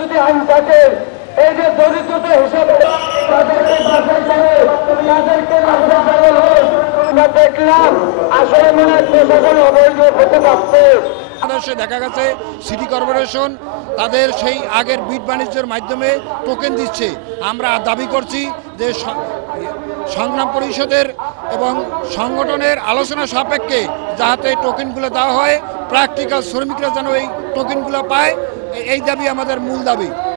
যদি আইন থাকে এই যে দরিদ্রতা হিসাবে তাদেরকে আমরা দেখলাম আসলে মনে হয় প্রশাসন অবৈধ হতে পারছে। দেখা গেছে সিটি কর্পোরেশন তাদের সেই আগের বিট বাণিজ্যের মাধ্যমে টোকেন দিচ্ছে। আমরা দাবি করছি যে সংগ্রাম পরিষদের এবং সংগঠনের আলোচনা সাপেক্ষে যাতে টোকেনগুলো দেওয়া হয়, প্র্যাকটিক্যাল শ্রমিকরা যেন এই টোকেনগুলো পায়, এই দাবি আমাদের মূল দাবি।